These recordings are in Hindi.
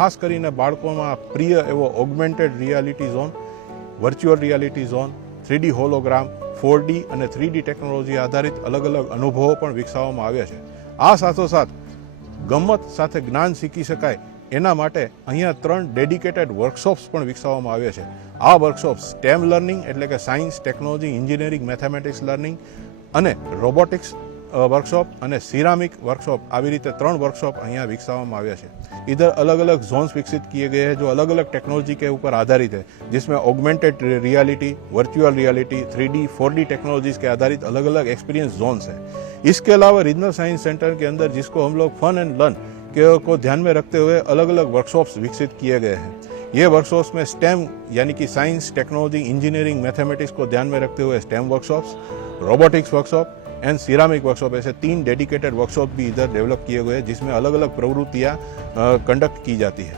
ખાસ કરીને બાળકોમાં પ્રિય એવો augmented reality zone, virtual reality zone, 3D hologram, 4D અને 3D ટેકનોલોજી આધારિત અલગ અલગ અનુભવો પણ વિકસાવવામાં આવ્યા છે. આ સાથોસાથ ગમ્મત સાથે જ્ઞાન શીખી શકાય એના માટે અહીંયા 3 ડેડિકેટેડ વર્કશોપ્સ પણ વિકસાવવામાં આવ્યા છે. આ વર્કશોપ સ્ટેમ લર્નિંગ એટલે કે science, technology, engineering, mathematics learning અને રોબોટિક્સ वर्कशॉप અને सिरामिक वर्कशॉप આવી રીતે 3 वर्कशॉप અહીંયા विकसावવામાં આવ્યા છે. इधर अलग अलग जोन्स विकसित किए गए हैं जो अलग अलग टेक्नोलॉजी के ऊपर आधारित है, जिसमें augmented reality, virtual reality, 3D 4D technologies के आधारित अलग अलग एक्सपीरियंस जोन्स है. इसके अलावा रीजनल साइंस सेंटर के अंदर जिसको हम लोग फन एंड लर्न को ध्यान में रखते हुए अलग अलग वर्कशॉप्स विकसित किए गए हैं. ये वर्कशॉप्स में स्टेम यानी कि साइंस, टेक्नोलॉजी, इंजीनियरिंग, मैथमेटिक्स को ध्यान में रखते हुए stem workshops, robotics workshop and ceramic workshop, ऐसे 3 डेडिकेटेड वर्कशॉप भी इधर डेवलप किए हुए हैं जिसमें अलग अलग प्रवृत्तियाँ कंडक्ट की जाती है.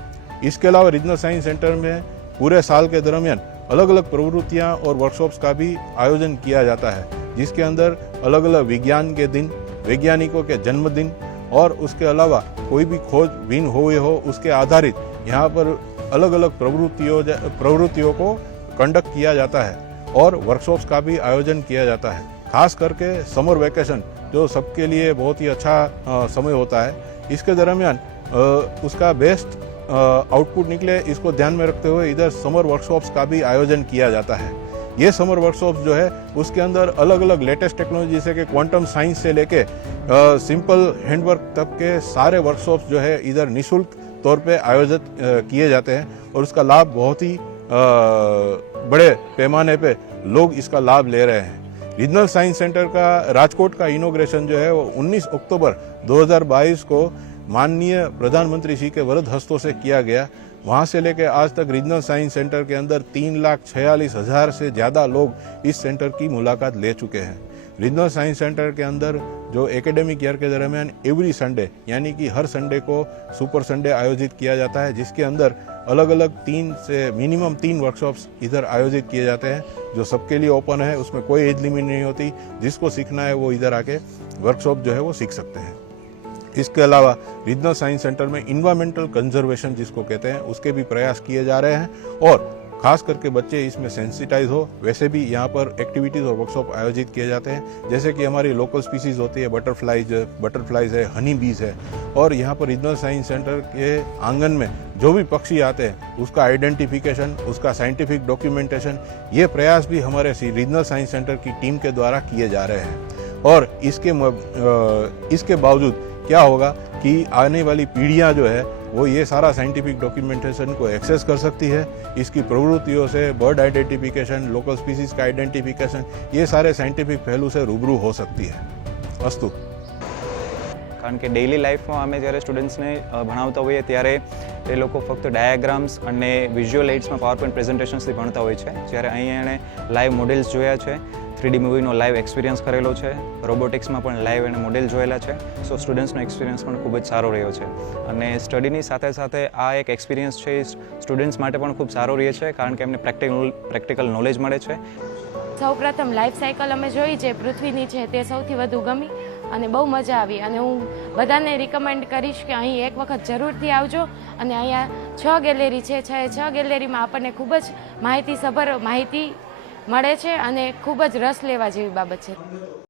इसके अलावा रीजनल साइंस सेंटर में पूरे साल के दरमियान अलग अलग प्रवृत्तियाँ और वर्कशॉप्स का भी आयोजन किया जाता है, जिसके अंदर अलग अलग विज्ञान के दिन, वैज्ञानिकों के जन्मदिन और उसके अलावा कोई भी खोजबीन हुए हो उसके आधारित यहाँ पर अलग अलग प्रवृत्तियों को कंडक्ट किया जाता है और वर्कशॉप्स का भी आयोजन किया जाता है. खास करके समर वेकेशन जो सबके लिए बहुत ही अच्छा समय होता है, इसके दरमियान उसका बेस्ट आउटपुट निकले इसको ध्यान में रखते हुए इधर समर वर्कशॉप्स का भी आयोजन किया जाता है. ये समर वर्कशॉप्स जो है उसके अंदर अलग अलग लेटेस्ट टेक्नोलॉजी जैसे कि क्वांटम साइंस से लेके सिंपल हैंडवर्क तक के सारे वर्कशॉप्स जो है इधर निःशुल्क तौर पे आयोजित किए जाते हैं और उसका लाभ बहुत ही बड़े पैमाने पे लोग इसका लाभ ले रहे हैं. रीजनल साइंस सेंटर का राजकोट का इनॉग्रेशन जो है वो 19 अक्टूबर 2022 को माननीय प्रधानमंत्री जी के वरद हस्तों से किया गया. वहाँ से लेकर आज तक रीजनल साइंस सेंटर के अंदर 3,46,000 से ज़्यादा लोग इस सेंटर की मुलाकात ले चुके हैं. रीजनल साइंस सेंटर के अंदर जो एकेडमिक ईयर के दरमियान एवरी संडे यानी कि हर संडे को सुपर संडे आयोजित किया जाता है, जिसके अंदर अलग अलग 3 से मिनिमम 3 वर्कशॉप्स इधर आयोजित किए जाते हैं जो सबके लिए ओपन है. उसमें कोई एज लिमिट नहीं होती, जिसको सीखना है वो इधर आके वर्कशॉप जो है वो सीख सकते हैं. इसके अलावा रीजनल साइंस सेंटर में इन्वायरमेंटल कंजर्वेशन जिसको कहते हैं उसके भी प्रयास किए जा रहे हैं और खास करके बच्चे इसमें सेंसिटाइज हो वैसे भी यहाँ पर एक्टिविटीज़ और वर्कशॉप आयोजित किए जाते हैं. जैसे कि हमारी लोकल स्पीसीज होती है, बटरफ्लाइज है, हनी बीज है, और यहाँ पर रीजनल साइंस सेंटर के आंगन में जो भी पक्षी आते हैं उसका आइडेंटिफिकेशन, उसका साइंटिफिक डॉक्यूमेंटेशन, ये प्रयास भी हमारे रीजनल साइंस सेंटर की टीम के द्वारा किए जा रहे हैं. और इसके बावजूद क्या होगा कि आने वाली पीढ़ियाँ जो है वो ये सारा साइंटिफिक डॉक्यूमेंटेशन को एक्सेस कर सकती है. इसकी प्रवृत्तियों से बर्ड आइडेंटिफिकेशन, लोकल स्पीसीज का आइडेंटिफिकेशन, ये सारे साइंटिफिक पहलू से रूबरू हो सकती है. अस्तु. કારણ કે ડેઇલી લાઈફમાં અમે જ્યારે સ્ટુડન્ટ્સને ભણાવતા હોઈએ ત્યારે એ લોકો ફક્ત ડાયાગ્રામ્સ અને વિઝ્યુઅલ એડ્સમાં પાવરપોઈન્ટ પ્રેઝન્ટેશન્સથી ભણતા હોય છે, જ્યારે અહીં એણે લાઈવ મોડેલ્સ જોયા છે, 3D મૂવીનો લાઈવ એક્સપિરિયન્સ કરેલો છે, રોબોટિક્સમાં પણ લાઈવ એને મોડેલ જોયેલા છે. સો સ્ટુડન્ટ્સનો એક્સપિરિયન્સ પણ ખૂબ જ સારો રહ્યો છે અને સ્ટડીની સાથે સાથે આ એક એક્સપિરિયન્સ છે સ્ટુડન્ટ્સ માટે પણ ખૂબ સારો રહે છે કારણ કે એમને પ્રેક્ટિકલ નોલેજ મળે છે. સૌપ્રથમ લાઈફ સાયકલ અમે જોઈ જે પૃથ્વીની છે તે સૌથી વધુ ગમી અને બહુ મજા આવી અને હું બધાને રિકમેન્ડ કરીશ કે અહીં એક વખત જરૂરથી આવજો. અને અહીંયા 6 ગેલેરી છે, 6 ગેલેરીમાં આપણને ખૂબ જ માહિતીસભર માહિતી મળે છે અને ખૂબ જ રસ લેવા જેવી બાબત છે.